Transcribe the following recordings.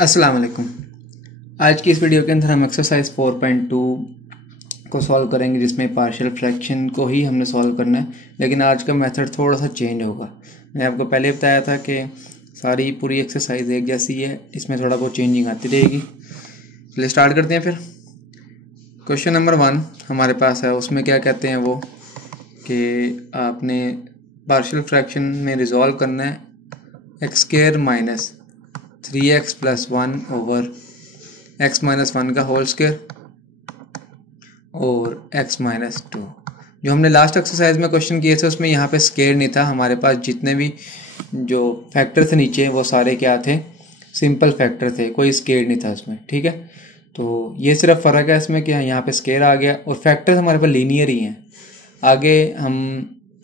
अस्सलाम वालेकुम। आज की इस वीडियो के अंदर हम एक्सरसाइज 4.2 को सॉल्व करेंगे, जिसमें पार्शियल फ्रैक्शन को ही हमने सॉल्व करना है, लेकिन आज का मेथड थोड़ा सा चेंज होगा। मैंने आपको पहले बताया था कि सारी पूरी एक्सरसाइज एक जैसी है, इसमें थोड़ा बहुत चेंजिंग आती रहेगी। चलिए स्टार्ट करते हैं। फिर क्वेश्चन नंबर 1 हमारे पास है, उसमें क्या कहते हैं वो कि आपने पार्शियल फ्रैक्शन में रिजॉल्व करना है x square minus 3x plus 1 over x minus 1 का होल स्क्वायर और x माइनस 2। जो हमने लास्ट एक्सरसाइज में क्वेश्चन किए थे उसमें यहाँ पे स्क्वायर नहीं था, हमारे पास जितने भी जो फैक्टर थे नीचे वो सारे क्या थे, सिंपल फैक्टर थे, कोई स्क्वायर नहीं था उसमें। ठीक है, तो ये सिर्फ फ़र्क है इसमें कि यहाँ पे स्क्वायर आ गया और फैक्टर्स हमारे पास लीनियर ही हैं। आगे हम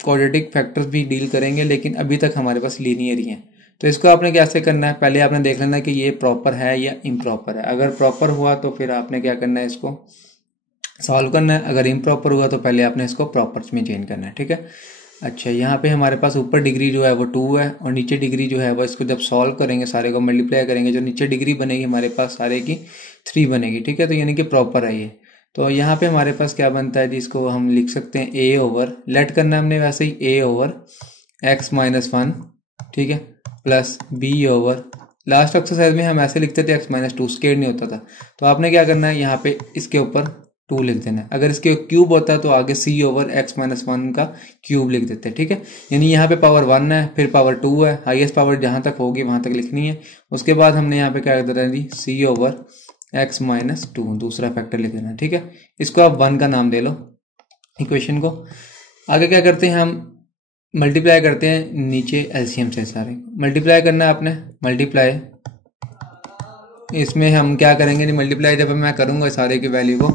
क्वाड्रेटिक फैक्टर्स भी डील करेंगे, लेकिन अभी तक हमारे पास लीनियर ही हैं। तो इसको आपने कैसे करना है, पहले आपने देख लेना है कि ये प्रॉपर है या इम्प्रॉपर है। अगर प्रॉपर हुआ तो फिर आपने क्या करना है, इसको सॉल्व करना है। अगर इम्प्रॉपर हुआ तो पहले आपने इसको प्रॉपर में चेंज करना है। ठीक है, अच्छा यहाँ पे हमारे पास ऊपर डिग्री जो है वो 2 है और नीचे डिग्री जो है वो, इसको जब सॉल्व करेंगे सारे को मल्टीप्लाई करेंगे, जो नीचे डिग्री बनेगी हमारे पास सारे की 3 बनेगी। ठीक है, तो यानी कि प्रॉपर है ये। तो यहाँ पे हमारे पास क्या बनता है, जिसको हम लिख सकते हैं a ओवर, लेट करना है हमने वैसे ही, a ओवर x माइनस 1, ठीक है, plus b over, last exercise में हम ऐसे लिखते थे x माइनस 2, स्क्वायर नहीं होता था। तो आपने क्या करना है, यहाँ पे इसके ऊपर 2 लिख देना है। अगर इसके क्यूब होता तो आगे c ओवर x माइनस 1 का क्यूब लिख देते हैं। ठीक है, यानी यहाँ पे पावर 1 है, फिर पावर 2 है, हाईएस्ट पावर जहाँ तक होगी वहाँ तक लिखनी है। उसके बाद हमने यहाँ पे क्या कर देना है, c ओवर x माइनस 2 दूसरा फैक्टर लिख देना है। ठीक है, इसको आप 1 का नाम दे लो इक्वेशन को। आगे क्या करते हैं, हम मल्टीप्लाई करते हैं नीचे एलसीएम से, सारे मल्टीप्लाई करना है आपने। मल्टीप्लाई इसमें हम क्या करेंगे, मल्टीप्लाई जब मैं करूँगा सारे की वैल्यू को,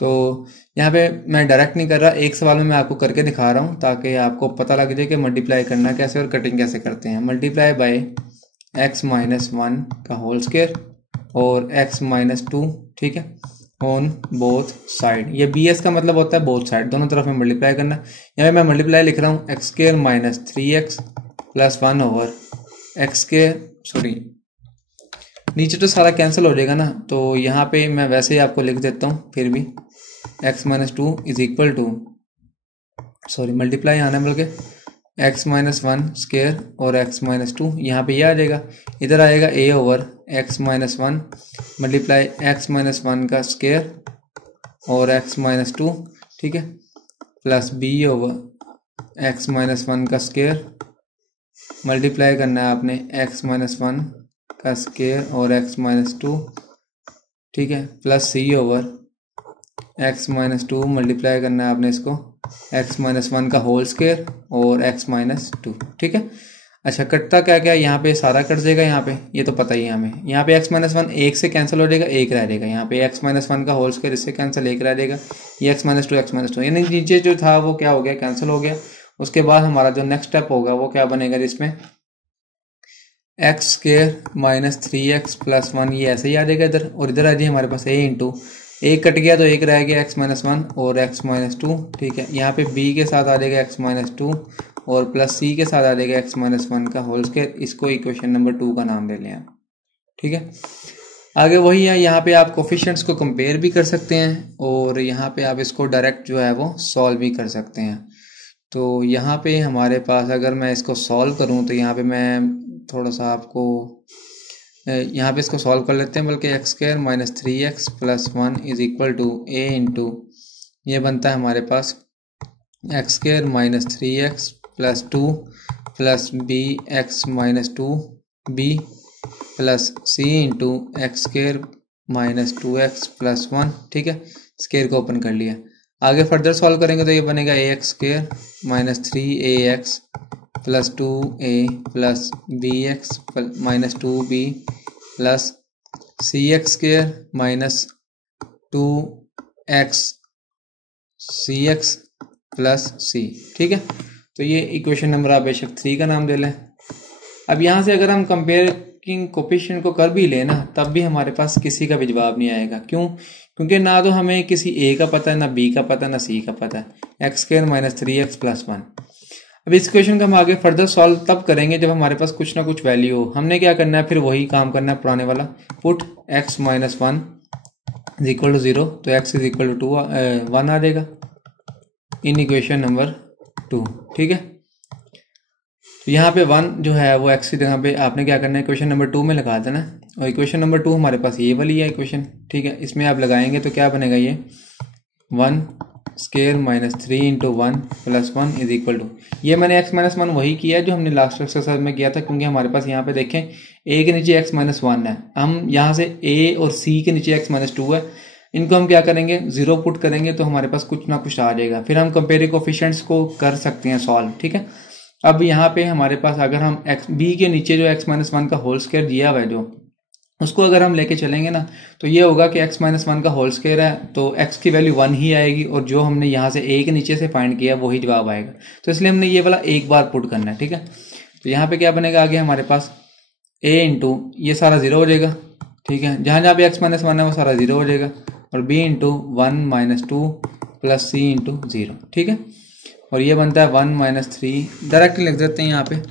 तो यहाँ पे मैं डायरेक्ट नहीं कर रहा, एक सवाल में मैं आपको करके दिखा रहा हूँ ताकि आपको पता लग जाए कि मल्टीप्लाई करना कैसे और कटिंग कैसे करते हैं। मल्टीप्लाई बाय x माइनस 1 का होल स्क्वायर और x माइनस 2, ठीक है, ऑन बोथ साइड। ये bs का मतलब होता है बोथ साइड, दोनों तरफ में मल्टीप्लाई करना। यहाँ पे मैं मल्टीप्लाई लिख रहा हूँ x square minus 3x plus 1 over x square, sorry नीचे तो सारा कैंसिल हो जाएगा ना, तो यहाँ पे मैं वैसे ही आपको लिख देता हूँ फिर भी, x minus 2 is equal to, sorry multiply आना है बल्कि x माइनस 1 स्क्वायर और x माइनस 2, यहाँ पे ये आ जाएगा, इधर आएगा a over x minus 1 multiply x minus 1 का स्क्वायर और x माइनस 2, ठीक है, plus b over x minus 1 का स्क्वायर मल्टीप्लाई करना है आपने x माइनस 1 का स्क्वायर और x माइनस 2, ठीक है, plus c over x minus 2 multiply करना है आपने इसको x माइनस 1 का होल स्क्वायर और x माइनस 2। ठीक है, अच्छा कटता क्या क्या, यहाँ पे सारा कट जाएगा, यहाँ पे ये तो पता ही है हमें। यहाँ पे x माइनस 1 एक से कैंसिल हो जाएगा, एक रह जाएगा। यहाँ पे x माइनस 1 का होल स्क्वायर इससे कैंसिल, एक रह जाएगा। ये x माइनस 2 यानी नीचे जो था वो क्या हो गया, कैंसिल हो गया। उसके बाद हमारा जो नेक्स्ट स्टेप होगा वो क्या बनेगा, जिसमें x square minus 3x plus 1, ये ऐसे ही आ जाएगा इधर, और इधर आ जाए हमारे पास a इंटू, एक कट गया तो एक रह गया x माइनस 1 और x माइनस 2। ठीक है, यहाँ पे b के साथ आ जाएगा x माइनस 2 और प्लस c के साथ आ जाएगा x माइनस 1 का होल स्क्वायर। इसको इक्वेशन नंबर 2 का नाम दे लें आप। ठीक है, आगे वही है, यहाँ पे आप कोफिशिएंट्स को कंपेयर भी कर सकते हैं और यहाँ पे आप इसको डायरेक्ट जो है वो सॉल्व भी कर सकते हैं। तो यहाँ पे हमारे पास, अगर मैं इसको सॉल्व करूँ तो यहाँ पे मैं थोड़ा सा आपको यहाँ पे इसको सॉल्व कर लेते हैं, बल्कि x square minus 3x plus 1 is equal to a into, ये बनता है हमारे पास x square minus 3x plus 2 plus b x minus 2b plus c into x square minus 2x plus 1। ठीक है, स्क्वायर को ओपन कर लिया। आगे फर्दर सॉल्व करेंगे तो ये बनेगा ax square minus 3ax plus 2a plus bx minus 2b plus cx square minus 2x cx plus c। ठीक है, तो ये इक्वेशन नंबर आप बेशक 3 का नाम दे लें। अब यहाँ से अगर हम कंपेयरिंग कोफिशिएंट को कर भी लें ना, तब भी हमारे पास किसी का भी जवाब नहीं आएगा। क्यों? क्योंकि ना तो हमें किसी a का पता है, ना b का पता है, ना c का पता है। X square minus 3x plus 1, अब इस क्वेश्चन को हम आगे फर्दर सॉल्व तब करेंगे जब हमारे पास कुछ ना कुछ वैल्यू हो। हमने क्या करना है, फिर वही काम करना है पुराने वाला, put x minus 1 is equal to 0, तो x इज इक्वल टू 1 आ जाएगा इन इक्वेशन नंबर 2। ठीक है, तो यहाँ पे 1 जो है वो x की जगह पे आपने क्या करना है, इक्वेशन नंबर 2 में लगा देना। और इक्वेशन नंबर 2 हमारे पास ये वाली है इक्वेशन। ठीक है, इसमें आप लगाएंगे तो क्या बनेगा, ये 1 square minus 3 into 1 plus 1 is equal to, ये मैंने x माइनस 1 वही किया है जो हमने लास्ट एक्सरसाइज में किया था, क्योंकि हमारे पास यहाँ पे देखें a के नीचे x माइनस 1 है, हम यहाँ से a और c के नीचे x माइनस 2 है, इनको हम क्या करेंगे, 0 पुट करेंगे तो हमारे पास कुछ ना कुछ आ जाएगा, फिर हम कंपेयरिंग कोफिशिएंट्स को कर सकते हैं सॉल्व। ठीक है, अब यहाँ पे हमारे पास अगर हम b के नीचे जो x माइनस 1 का होल स्क्वायर दिया हुआ है जो, उसको अगर हम लेके चलेंगे ना, तो ये होगा कि x माइनस 1 का होल स्क्वायर है तो x की वैल्यू 1 ही आएगी, और जो हमने यहाँ से a के नीचे से फाइंड किया वही जवाब आएगा। तो इसलिए हमने ये वाला एक बार पुट करना है। ठीक है, तो यहाँ पे क्या बनेगा आगे हमारे पास a इंटू ये सारा 0 हो जाएगा। ठीक है, जहाँ जहाँ पे x माइनस 1 है वो सारा 0 हो जाएगा, और b into 1 minus 2 plus c into 0। ठीक है, और ये बनता है 1 माइनस 3, डायरेक्टली लिख देते हैं यहाँ पे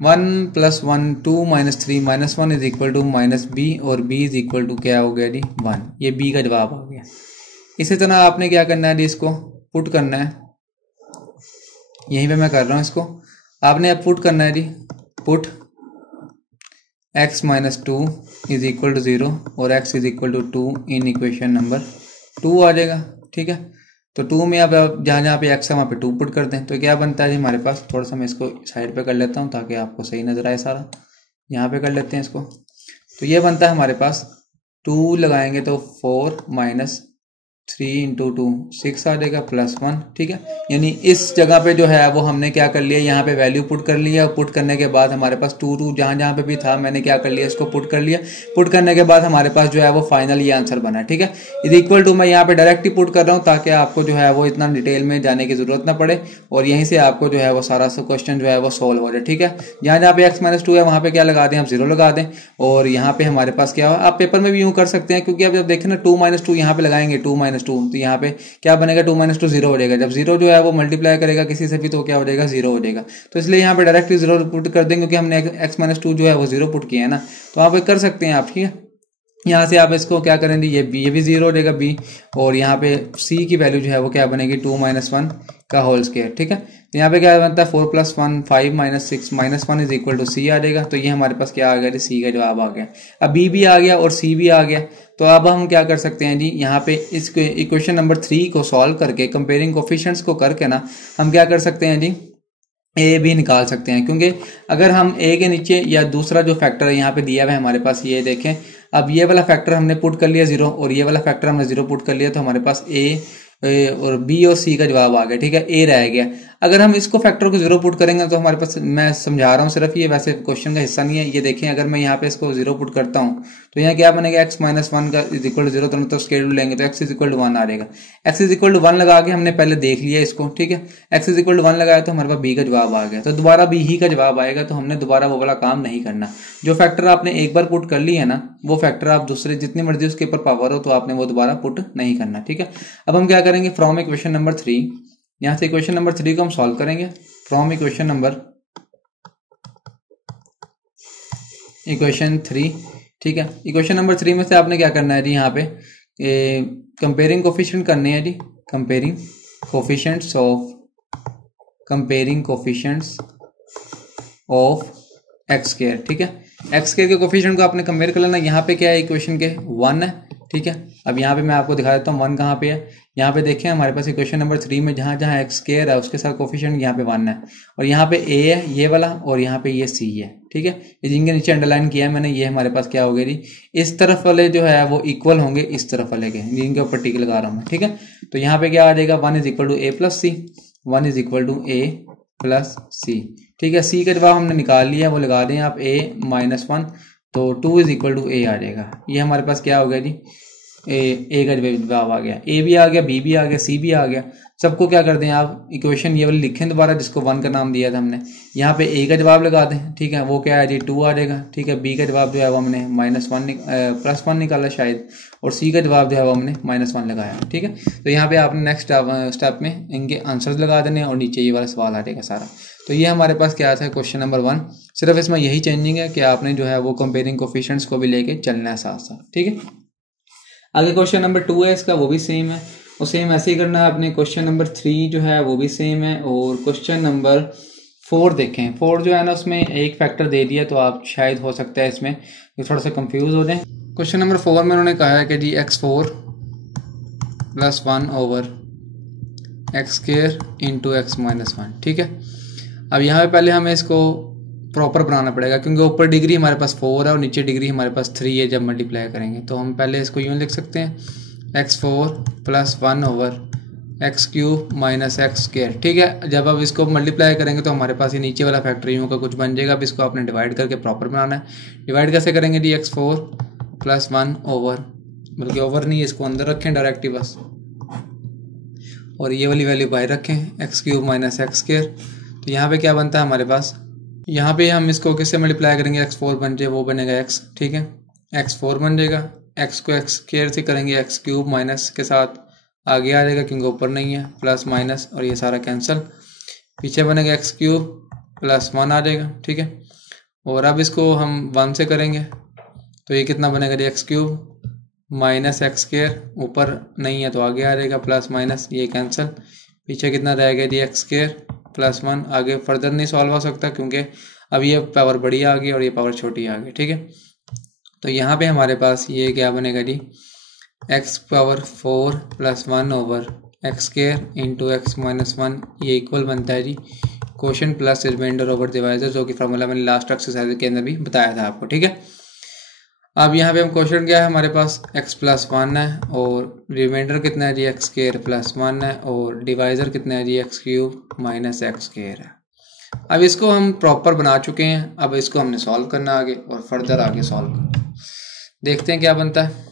1 plus 1 2 minus 3 minus 1 is equal to minus B, और b इज इक्वल टू क्या हो गया जी 1, ये b का जवाब आ गया। इसी तरह आपने क्या करना है जी, इसको पुट करना है, यहीं पे मैं कर रहा हूँ इसको, आपने अब पुट करना है जी, put x minus 2 is equal to 0 और x is equal to 2 in equation number 2 आ जाएगा। ठीक है, तो 2 में अब जहाँ जहाँ पे x है वहाँ पे 2 पुट कर दें तो क्या बनता है जी हमारे पास, थोड़ा सा मैं इसको साइड पे कर लेता हूँ ताकि आपको सही नजर आए सारा, यहाँ पे कर लेते हैं इसको। तो ये बनता है हमारे पास 2 लगाएंगे तो 4 माइनस 3 इंटू 2 6 आ जाएगा प्लस 1। ठीक है, यानी इस जगह पे जो है वो हमने क्या कर लिया, यहाँ पे वैल्यू पुट कर लिया, पुट करने के बाद हमारे पास 2 जहाँ जहाँ पे भी था मैंने क्या कर लिया, इसको पुट कर लिया, पुट करने के बाद हमारे पास जो है वो फाइनल ये आंसर बना है। ठीक है, इज इक्वल टू मैं यहाँ पे डायरेक्ट ही पुट कर रहा हूँ ताकि आपको जो है वो इतना डिटेल में जाने की जरूरत ना पड़े, और यहीं से आपको जो है वो सारा क्वेश्चन जो है वो सोल्व हो जाए। ठीक है, जहाँ जहाँ पे x माइनस 2 है वहाँ पे क्या लगा दें, आप 0 लगा दें, और यहाँ पे हमारे पास क्या हो, आप पेपर में भी यूं कर सकते हैं, क्योंकि आप जब देखें ना 2 माइनस 2 यहाँ पे लगाएंगे 2 माइनस 2, तो यहाँ पे क्या बनेगा 2 माइनस 2 0 हो जाएगा, जब 0 जो है वो मल्टीप्लाई करेगा किसी से भी तो क्या हो जाएगा 0 हो जाएगा। तो इसलिए यहाँ पे डायरेक्टली 0 पुट कर देंगे, क्योंकि हमने x माइनस 2 जो है वो 0 पुट किया है ना, तो आप कर सकते हैं आप। ठीक है, यहाँ से आप इसको क्या करेंगे, ये भी 0 हो जाएगा b, और यहाँ पे c की वैल्यू जो है वो क्या बनेगी 2 माइनस 1 का होल स्क्वायर। ठीक है, तो यहाँ पे क्या बनता है 4 plus 1 5 minus 6 minus 1 is equal to c आ जाएगा। तो ये हमारे पास क्या आ गया, c का जवाब आ गया। अब b भी आ गया और c भी आ गया, तो अब हम क्या कर सकते हैं जी, यहाँ पे इस इक्वेशन नंबर 3 को सॉल्व करके कंपेयरिंग कोफिशिएंट्स को करके ना हम क्या कर सकते हैं जी, ए भी निकाल सकते हैं। क्योंकि अगर हम ए के नीचे या दूसरा जो फैक्टर है यहाँ पे दिया हुआ है हमारे पास, ये देखें, अब ये वाला फैक्टर हमने पुट कर लिया 0 और ये वाला फैक्टर हमने 0 पुट कर लिया, तो हमारे पास ए और बी और सी का जवाब आ गया। ठीक है, ए रह गया। अगर हम इसको फैक्टर को 0 पुट करेंगे तो हमारे पास, मैं समझा रहा हूँ सिर्फ, ये वैसे क्वेश्चन का हिस्सा नहीं है, ये देखें अगर मैं यहाँ पे इसको 0 पुट करता हूँ तो यहाँ क्या बनेगा, x माइनस 1 का इज इक्वल टू 0, तो स्क्वायर रूट लेंगे तो x इज इक्वल टू 1 आ जाएगा। x इज इक्वल टू 1 लगा के हमने पहले देख लिया इसको। ठीक है, x इज इक्वल टू 1 लगाया तो हमारे पास b का जवाब आ गया, तो दोबारा b ही का जवाब आएगा, तो हमने दोबारा वो वाला काम नहीं करना। जो फैक्टर आपने एक बार पुट कर ली है ना, वो फैक्टर आप दूसरे जितनी मर्जी उसके ऊपर पावर हो तो आपने वो दोबारा पुट नहीं करना। ठीक है, अब हम क्या करेंगे, फ्रॉम इक्वेशन नंबर 3, यहाँ से इक्वेशन नंबर 3 को हम सॉल्व करेंगे फ्रॉम इक्वेशन 3। ठीक है, इक्वेशन नंबर 3 में से आपने क्या करना है जी, यहाँ पे कंपेयरिंग कोफिशिएंट करने हैं जी, comparing coefficients of x square. ठीक है, एक्स स्क्वायर के कोफिशिएंट को आपने कंपेयर कर लेना। यहाँ पे क्या है, इक्वेशन के 1 है। ठीक है, अब यहाँ पे मैं आपको दिखा देता हूँ 1 कहाँ पे है। यहाँ पे देखें हमारे पास इक्वेशन नंबर 3 में जहाँ जहाँ एक्स स्क्वायर है उसके साथ कोफिशिएंट यहाँ पे 1 है, और यहाँ पे a है ये वाला, और यहाँ पे ये c है। ठीक है, ये जिनके नीचे अंडरलाइन किया है मैंने, ये हमारे पास क्या हो गया जी, इस तरफ वाले जो है वो इक्वल होंगे इस तरफ वाले के, जिनके ऊपर टिक लगा रहा हूँ मैं। ठीक है, तो यहाँ पे क्या आ जाएगा, 1 is equal to a plus c, 1 is equal to a plus c. ठीक है, c का जवाब हमने निकाल लिया, वो लगा दें आप a माइनस 1, तो 2 इज इक्वल टू a आ जाएगा। ये हमारे पास क्या हो गया जी, ए का जवाब आ गया, ए भी आ गया, बी भी आ गया, सी भी आ गया। सबको क्या कर दें आप, इक्वेशन ये वाली लिखें दोबारा जिसको 1 का नाम दिया था हमने। यहाँ पे ए का जवाब लगा दें, ठीक है, वो क्या है जी 2 आ जाएगा, ठीक है। बी का जवाब जो है वो हमने +1 निकाला शायद, और सी का जवाब जो है वो हमने -1 लगाया, ठीक है। तो यहाँ पे आपने नेक्स्ट स्टेप में इनके आंसर्स लगा देने और नीचे ये वाला सवाल आ जाएगा सारा। तो ये हमारे पास क्या था क्वेश्चन नंबर 1। सिर्फ इसमें यही चेंजिंग है कि आपने जो है वो कंपेयरिंग कोफिशिएंट्स को भी लेके चलना है साथ साथ, ठीक है। आगे क्वेश्चन नंबर 2 है इसका, वो भी सेम है, और सेम ऐसे ही करना है आपने। क्वेश्चन नंबर 3 जो है वो भी सेम है, और क्वेश्चन नंबर 4 देखें। 4 जो है ना उसमें एक फैक्टर दे दिया, तो आप शायद हो सकता है इसमें थोड़ा सा कंफ्यूज हो जाए। क्वेश्चन नंबर 4 में उन्होंने कहा है कि जी x4 + 1 / x² × x - 1, ठीक है। अब यहाँ पे पहले हमें इसको प्रॉपर बनाना पड़ेगा, क्योंकि ऊपर डिग्री हमारे पास 4 है और नीचे डिग्री हमारे पास 3 है। जब मल्टीप्लाई करेंगे तो हम पहले इसको यूँ लिख सकते हैं, x4 + 1 / x³ - x², ठीक है। जब अब इसको मल्टीप्लाई करेंगे तो हमारे पास ये नीचे वाला फैक्टर यूँ का कुछ बन जाएगा। अब इसको आपने डिवाइड करके प्रॉपर बनाना है। डिवाइड कैसे करेंगे जी, x4 + 1 / बल्कि ओवर नहीं, इसको अंदर रखें डायरेक्ट ही बस, और ये वाली वैल्यू बाहर रखें, x³ - x²। तो यहाँ पे क्या बनता है हमारे पास, यहाँ पे हम इसको किससे मल्टीप्लाई करेंगे, x4 बन जाए, वो बनेगा x, ठीक है, x4 बन जाएगा। x को x² से करेंगे, x³ - के साथ आगे आ जाएगा क्योंकि ऊपर नहीं है, +- और ये सारा कैंसिल, पीछे बनेगा x³ + 1 आ जाएगा, ठीक है। और अब इसको हम 1 से करेंगे तो ये कितना बनेगा जी, x³ - x², ऊपर नहीं है तो आगे आ जाएगा, +- ये कैंसिल, पीछे कितना रहेगा जी, x² + 1। आगे फर्दर नहीं सॉल्व हो सकता क्योंकि अब ये पावर बड़ी आ गई और ये पावर छोटी आ गई, ठीक है। तो यहाँ पे हमारे पास ये क्या बनेगा जी, x⁴ + 1 / x² × x - 1, ये इक्वल बनता है जी quotient plus remainder over divisor, जो कि फार्मूला मैंने लास्ट एक्सरसाइज के अंदर भी बताया था आपको, ठीक है। अब यहाँ पे हम क्वेश्चन क्या है हमारे पास, x + 1 है और रिमाइंडर कितना है जी, x² + 1 है, और डिवाइजर कितना है जी, x³ - x² है। अब इसको हम प्रॉपर बना चुके हैं, अब इसको हमने सॉल्व करना आगे और फर्दर आगे सॉल्व करना, देखते हैं क्या बनता है।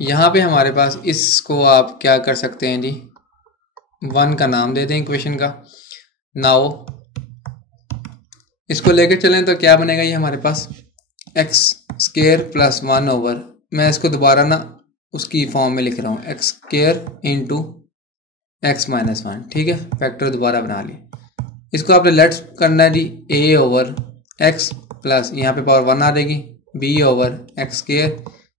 यहाँ पे हमारे पास इसको आप क्या कर सकते हैं जी, 1 का नाम दे दें इक्वेशन का। नाउ इसको लेकर चलें तो क्या बनेगा ये हमारे पास, x² + 1 / मैं इसको दोबारा ना उसकी फॉर्म में लिख रहा हूँ, x² × x - 1, ठीक है, फैक्टर दोबारा बना लिया। इसको आपने लेट्स करना है जी, a/x प्लस यहाँ पे पावर 1 आ जाएगी, b/x²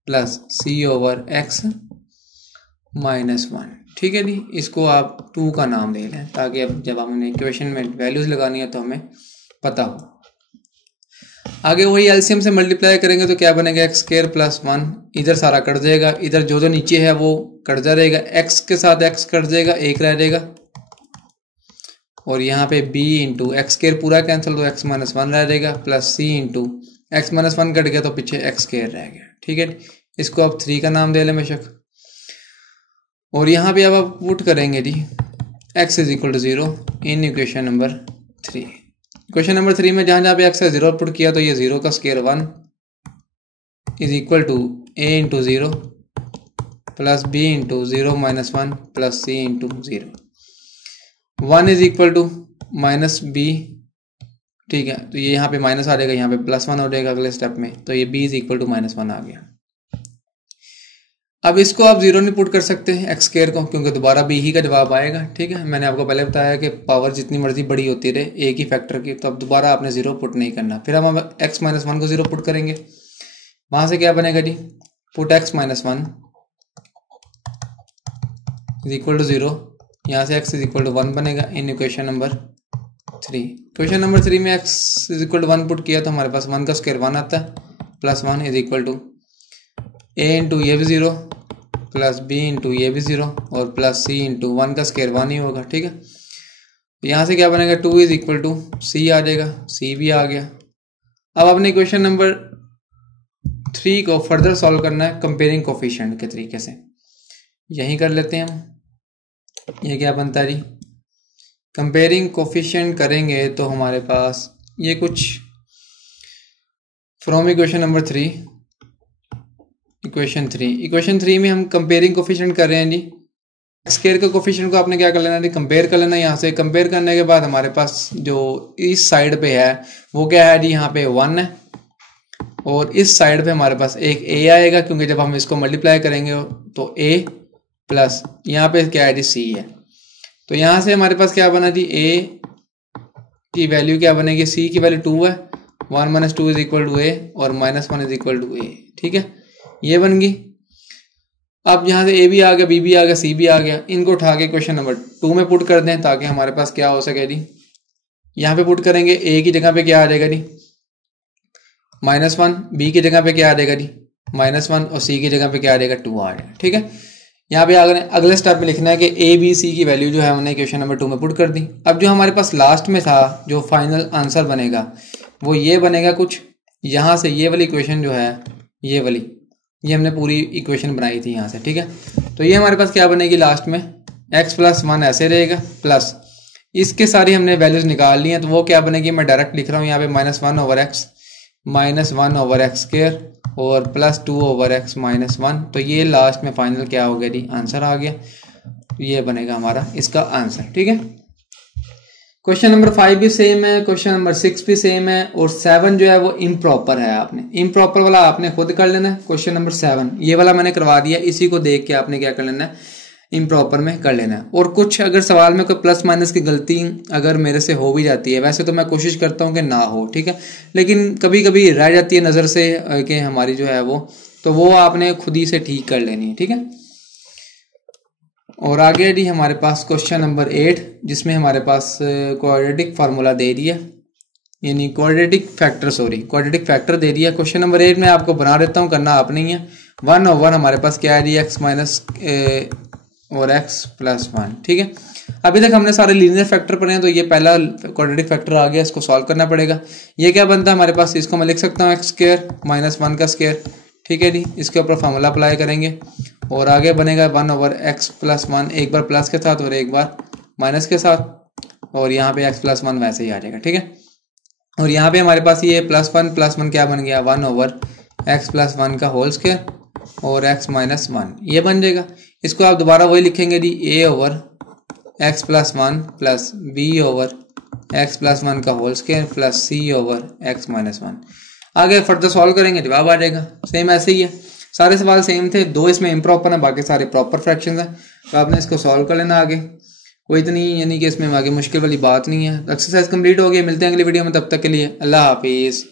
प्लस c/x - 1, ठीक है जी। इसको आप 2 का नाम दे लें ताकि अब जब हमने इक्वेशन में वैल्यूज लगानी है तो हमें पता हो। आगे वही एलसीएम से मल्टीप्लाई करेंगे तो क्या बनेगा, x² + 1, इधर सारा कट जाएगा, इधर जो नीचे है वो कट जा रहेगा, x के साथ x कट जाएगा, एक रह जाएगा, और यहाँ पे b × x² पूरा कैंसिल तो x - 1 रह जाएगा, प्लस c × x - 1 कट गया तो पीछे x² रह गया, ठीक है। इसको आप 3 का नाम दे लें बेशक, और यहाँ पे अब आप पुट करेंगे जी x = 0 इन इक्वेशन नंबर 3। क्वेश्चन नंबर 3 में जहाँ पे x है 0 पुट किया तो ये 0 का square 1 = a × 0 plus b × 0 - 1 plus c × 0, 1 = -b, ठीक है। तो ये यहाँ पे माइनस आ जाएगा, यहाँ पे +1 हो जाएगा अगले स्टेप में, तो ये b = -1 आ गया। अब इसको आप 0 नहीं पुट कर सकते x² को, क्योंकि दोबारा b ही का जवाब आएगा, ठीक है। मैंने आपको पहले बताया कि पावर जितनी मर्जी बड़ी होती रहे एक ही फैक्टर की, तो अब दोबारा आपने 0 पुट नहीं करना। फिर हम x - 1 को 0 पुट करेंगे, वहां से क्या बनेगा जी, पुट x - 1 = 0, यहाँ से x = 1 बनेगा इन इक्वेशन नंबर 3। क्वेश्चन नंबर 3 में x = 1 पुट किया तो हमारे पास 1 का स्क्वायर 1 आता है, प्लस 1 = a × ये भी 0 प्लस b × ये भी 0 और प्लस c × 1 का स्क्वायर 1 ही होगा, ठीक है। यहाँ से क्या बनेगा, 2 = c आ जाएगा, c भी आ गया। अब अपने क्वेश्चन नंबर 3 को फर्दर सॉल्व करना है कंपेयरिंग कोफिशिएंट के तरीके से, यही कर लेते हैं हम। ये क्या बनता है जी, कंपेयरिंग कोफिशिएंट करेंगे तो हमारे पास ये कुछ फ्रॉम इक्वेशन नंबर 3 इक्वेशन 3 में हम कंपेयरिंग कोफिशिएंट कर रहे हैं जी। स्केयर के कोफिशिएंट को आपने क्या कर लेना है, कंपेयर कर लेना। यहाँ से कंपेयर करने के बाद हमारे पास जो इस साइड पे है वो क्या है जी, यहाँ पे 1 है, और इस साइड पे हमारे पास एक a आएगा, क्योंकि जब हम इसको मल्टीप्लाई करेंगे तो a प्लस यहाँ पे क्या है जी, c है। तो यहाँ से हमारे पास क्या बना जी, a की वैल्यू क्या बनेगी, c की वैल्यू 2 है, 1 minus 2 is equal to a, और -1 इज इक्वल टू a। ठीक है, ये बन गई। अब यहाँ से a भी आ गया, b भी आ गया, c भी आ गया। इनको उठा के क्वेश्चन नंबर 2 में पुट कर दें, ताकि हमारे पास क्या हो सके जी। यहाँ पे पुट करेंगे, a की जगह पे क्या आ जाएगा जी, -1, b की जगह पे क्या आ जाएगा जी, -1, और c की जगह पे क्या आ जाएगा, 2 आ जाएगा। ठीक है, यहाँ पे अगले स्टेप में लिखना है कि a b c की वैल्यू जो है हमने क्वेश्चन नंबर 2 में पुट कर दी। अब जो हमारे पास लास्ट में था, जो फाइनल आंसर बनेगा वो ये बनेगा कुछ, यहाँ से ये वाली इक्वेशन जो है, ये वाली, ये हमने पूरी इक्वेशन बनाई थी यहाँ से। ठीक है, तो ये हमारे पास क्या बनेगी लास्ट में, x + 1 ऐसे रहेगा, प्लस इसके सारी हमने वैल्यूज निकाल ली हैं, तो वो क्या बनेगी, मैं डायरेक्ट लिख रहा हूँ यहाँ पे -1/x -1/x² और +2/x -1। तो ये लास्ट में फाइनल क्या हो गया जी, आंसर आ गया। ये बनेगा हमारा इसका आंसर। ठीक है, क्वेश्चन नंबर 5 भी सेम है, क्वेश्चन नंबर 6 भी सेम है, और 7 जो है वो इम्प्रॉपर है। आपने इम्प्रॉपर वाला आपने खुद कर लेना है। क्वेश्चन नंबर 7 ये वाला मैंने करवा दिया, इसी को देख के आपने क्या कर लेना है, इम्प्रॉपर में कर लेना है। और कुछ अगर सवाल में कोई प्लस माइनस की गलती अगर मेरे से हो भी जाती है, वैसे तो मैं कोशिश करता हूँ कि ना हो, ठीक है, लेकिन कभी कभी रह जाती है नज़र से कि हमारी जो है वो, तो वो आपने खुद ही से ठीक कर लेनी है। ठीक है, और आगे जी हमारे पास क्वेश्चन नंबर 8, जिसमें हमारे पास क्वाड्रेटिक फार्मूला दे दिया, यानी क्वाड्रेटिक फैक्टर दे दिया। क्वेश्चन नंबर 8 में आपको बना देता हूँ, करना आप नहीं है। 1/1 हमारे पास क्या है जी, x माइनस और x + 1। ठीक है, अभी तक हमने सारे लीनियर फैक्टर पढ़े हैं, तो ये पहला क्वाड्रेटिक फैक्टर आ गया, इसको सॉल्व करना पड़ेगा। ये क्या बनता है हमारे पास, इसको मैं लिख सकता हूँ x² -1 का स्क्वायर। ठीक है जी, इसके ऊपर फार्मूला अप्लाई करेंगे, और आगे बनेगा 1/x + 1, एक बार प्लस के साथ और एक बार माइनस के साथ, और यहाँ पे x + 1 वैसे ही आ जाएगा। ठीक है, और यहाँ पे हमारे पास ये +1 क्या बन गया, 1/x + 1 का होल स्क्वायर और x - 1 ये बन जाएगा। इसको आप दोबारा वही लिखेंगे जी, a/x + 1 प्लस b/x + 1 का होल स्क्वायर प्लस c/x - 1। आगे फर्दर सॉल्व करेंगे, जवाब आ जाएगा। सेम ऐसे ही है, सारे सवाल सेम थे, 2 इसमें इम्प्रॉपर हैं, बाकी सारे प्रॉपर फ्रैक्शंस हैं। तो आपने इसको सॉल्व कर लेना आगे, कोई इतनी यानी कि इसमें आगे मुश्किल वाली बात नहीं है। एक्सरसाइज कंप्लीट हो गई, मिलते हैं अगली वीडियो में, तब तक के लिए अल्लाह हाफिज़।